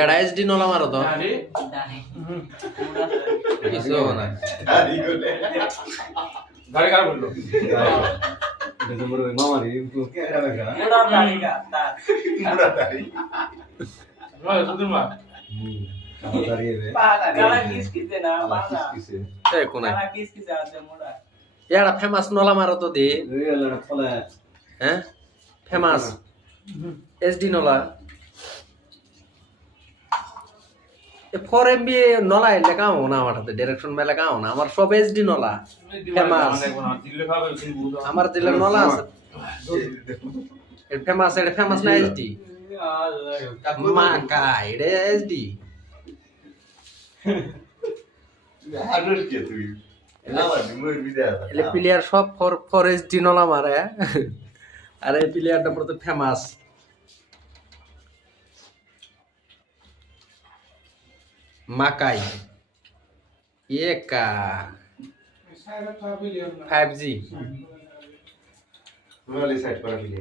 এড়া SD নলা মারো তো কিছু না গাড়ি কার বললো ডিসেম্বর মামারি কে এরা বেগা মুড়া দাড়ি সুদূর মা দাঁড়িয়ে রে কিসে এ কোনায় এড়া ফেমাস নলা মারো তো দি রিয়েল না ফলে হ্যাঁ ফেমাস এসডি নলা এ 4MB নলা এলে কাও না আমার হাতে ডাইরেকশন মেলা কাও না আমার সব এসডি নলা ফেমাস দিল্লি খাবে কিন্তু আমার দিলের নলা আছে এ ফেমাস না এসডি মাকা এটা এসডি হার্ডওয়্যার কে তুই না মানে মই বিদায় এলে প্লেয়ার সব ফর এসডি নলা মারে আর এই প্লেয়ারটা পুরো ফেমাস মাকাই একা 5G মোবাইল সাইড করে দিলে